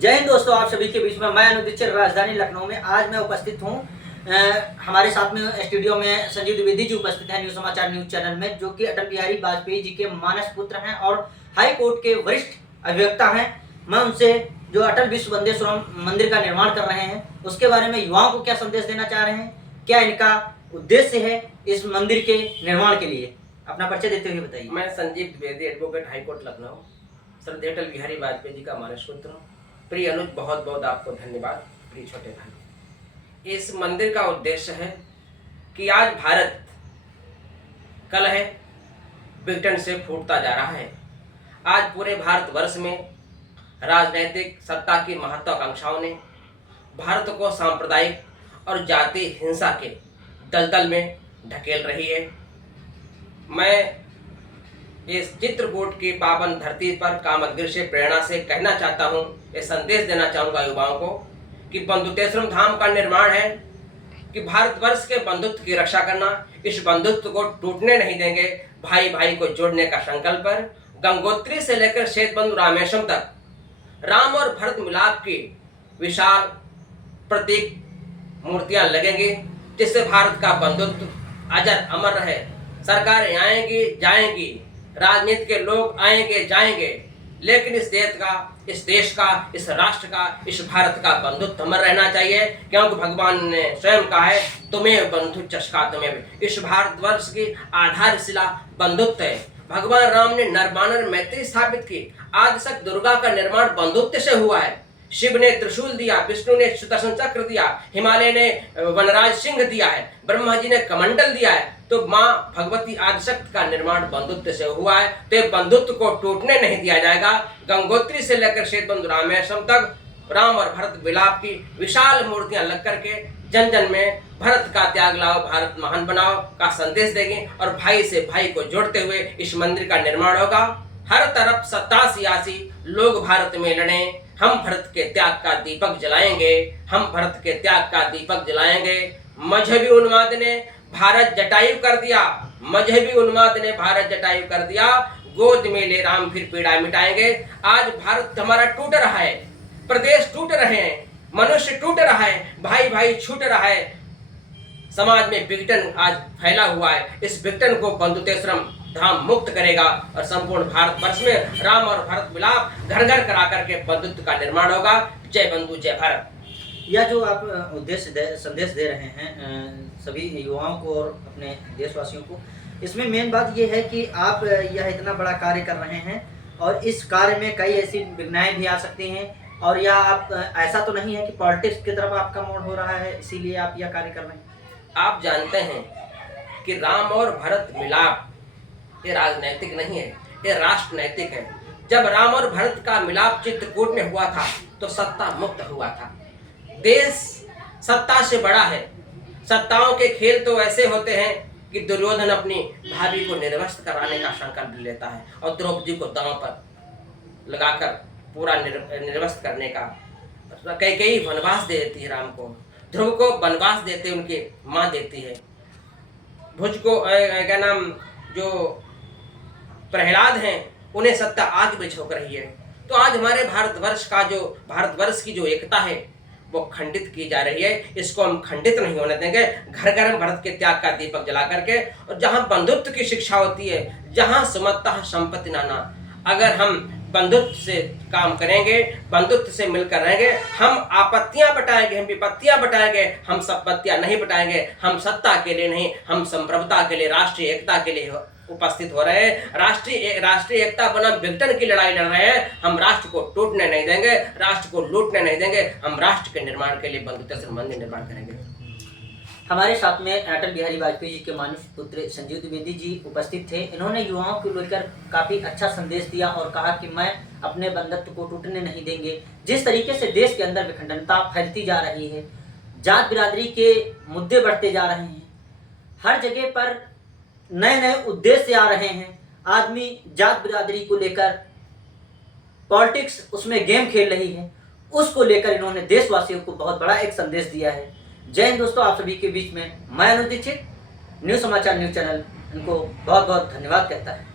जय हिंद दोस्तों, आप सभी के बीच में मैं अनुज दीक्षित राजधानी लखनऊ में आज मैं उपस्थित हूँ। हमारे साथ में स्टूडियो में संजीव द्विवेदी जी उपस्थित हैं न्यूज समाचार न्यूज चैनल में, जो कि अटल बिहारी वाजपेयी जी के मानस पुत्र हैं और हाई कोर्ट के वरिष्ठ अधिवक्ता हैं। मैं उनसे जो अटल विश्व वंदे सुरंग मंदिर का निर्माण कर रहे हैं उसके बारे में, युवाओं को क्या संदेश देना चाह रहे हैं, क्या इनका उद्देश्य है इस मंदिर के निर्माण के लिए, अपना परिचय देते हुए बताइए। मैं Sanjeev Dwivedi, advocate high court Lucknow, श्रद्धेय अटल बिहारी वाजपेयी जी का मानस पुत्र हूँ। प्रिय अनुज, बहुत बहुत आपको धन्यवाद। प्रिय छोटे भाई, इस मंदिर का उद्देश्य है कि आज भारत कल है विघटन से फूटता जा रहा है। आज पूरे भारतवर्ष में राजनैतिक सत्ता की महत्वाकांक्षाओं ने भारत को सांप्रदायिक और जाति हिंसा के दलदल में ढकेल रही है। मैं इस चित्रकूट की पावन धरती पर कामदगिरि से प्रेरणा से कहना चाहता हूँ, ये संदेश देना चाहूँगा युवाओं को कि बंधुतेश्वरम धाम का निर्माण है कि भारतवर्ष के बंधुत्व की रक्षा करना, इस बंधुत्व को टूटने नहीं देंगे। भाई भाई को जोड़ने का संकल्प पर गंगोत्री से लेकर श्वेतबंधु रामेश्वरम तक राम और भरत मिलाप की विशाल प्रतीक मूर्तियां लगेंगी, जिससे भारत का बंधुत्व अजर अमर रहे। सरकारें आएंगी जाएंगी, राजनीति के लोग आएंगे जाएंगे, लेकिन इस देश का, इस राष्ट्र का, इस भारत का बंधुत्व अमर रहना चाहिए, क्योंकि भगवान ने स्वयं कहा है, तुम्हें बंधु चस्का तुम्हें। इस भारतवर्ष की आधारशिला बंधुत्व है। भगवान राम ने नरवानर मैत्री स्थापित की। आज तक दुर्गा का निर्माण बंधुत्व से हुआ है। शिव ने त्रिशूल दिया, विष्णु ने सुदर्शन चक्र दिया, हिमालय ने वनराज सिंह दिया है, ब्रह्मा जी ने कमंडल दिया है। तो माँ भगवती आदिशक्ति का निर्माण बंधुत्व से हुआ है, तो ये बंधुत्व को टूटने नहीं दिया जाएगा। गंगोत्री से लेकर श्वेतबंधु रामेश्वरम तक राम और भरत विलाप की विशाल मूर्तियां लग करके जन जन में भरत का त्याग लाओ, भारत महान बनाओ का संदेश देंगे और भाई से भाई को जोड़ते हुए इस मंदिर का निर्माण होगा। हर तरफ सत्ता सियासी लोग भारत में लड़े, हम भरत के त्याग का दीपक जलाएंगे, हम भरत के त्याग का दीपक जलाएंगे। मजहबी उन्माद ने भारत जटायु कर दिया, मजहबी उन्माद ने भारत जटायु कर दिया। गोद में ले राम फिर पीड़ा मिटाएंगे। आज भारत हमारा टूट रहा है, प्रदेश टूट रहे हैं, मनुष्य टूट रहा है, भाई भाई छूट रहा है, समाज में विघटन आज फैला हुआ है। इस विघटन को बंधुतेश्वरम धाम मुक्त करेगा और संपूर्ण भारतवर्ष में राम और भरत मिलाप घर घर करा करके बंधुत्व का निर्माण होगा। जय बंधु जय भारत। यह जो आप संदेश दे रहे हैं सभी युवाओं को और अपने देशवासियों को, इसमें मेन बात यह है कि आप यह इतना बड़ा कार्य कर रहे हैं और इस कार्य में कई ऐसी विघ्नाएं भी आ सकती हैं, और यह आप ऐसा तो नहीं है कि पॉलिटिक्स की तरफ आपका मोड़ हो रहा है, इसीलिए आप यह कार्य कर रहे हैं। आप जानते हैं कि राम और भरत मिलाप ये राजनैतिक नहीं है, ये राष्ट्र नैतिक है। जब राम और भरत का मिलाप चित्रकूट में हुआ था तो सत्ता मुक्त हुआ था। देश सत्ता से बड़ा है। सत्ताओं के खेल तो ऐसे होते हैं कि दुर्योधन अपनी भाभी को निर्वस्त्र कराने का संकल्प लेता है और द्रौपदी को दांव पर लगाकर पूरा निर्वस्त्र करने का। कई वनवास दे देती है राम को, ध्रुव को वनवास देते उनके माँ देती है, भुज को क्या नाम जो प्रहलाद हैं उन्हें सत्ता आग में झोंक रही है। तो आज हमारे भारतवर्ष की जो एकता है वो खंडित की जा रही है। इसको हम खंडित नहीं होने देंगे। घर घर में भरत के त्याग का दीपक जला करके, और जहाँ बंधुत्व की शिक्षा होती है, जहाँ सुमत्ता संपत्ति नाना, अगर हम बंधुत्व से काम करेंगे, बंधुत्व से मिलकर रहेंगे, हम आपत्तियां बटाएंगे, हम विपत्तियां बटाएंगे, हम संपत्तियां नहीं बटाएंगे। हम सत्ता के लिए नहीं, हम संप्रभुता के लिए, राष्ट्रीय एकता के लिए उपस्थित हो रहे हैं। राष्ट्रीय एकता बनाम विघटन की लड़ाई लड़ रहे हैं। हम राष्ट्र को टूटने नहीं देंगे, राष्ट्र को लूटने नहीं देंगे। हम राष्ट्र के निर्माण के लिए बंधुतेश्वर मंदिर निर्माण करेंगे। हमारे साथ में अटल बिहारी वाजपेयी जी के मानस पुत्र संजीव द्विवेदी जी उपस्थित थे। इन्होंने युवाओं को लेकर काफ़ी अच्छा संदेश दिया और कहा कि मैं अपने बंधुत्व को टूटने नहीं देंगे। जिस तरीके से देश के अंदर विखंडनता फैलती जा रही है, जात बिरादरी के मुद्दे बढ़ते जा रहे हैं, हर जगह पर नए नए उद्देश्य आ रहे हैं, आदमी जात बिरादरी को लेकर पॉलिटिक्स उसमें गेम खेल रही है, उसको लेकर इन्होंने देशवासियों को बहुत बड़ा एक संदेश दिया है। जय हिंद दोस्तों, आप सभी के बीच में मैं अनुज दीक्षित, न्यूज समाचार न्यूज चैनल इनको बहुत बहुत धन्यवाद कहता है।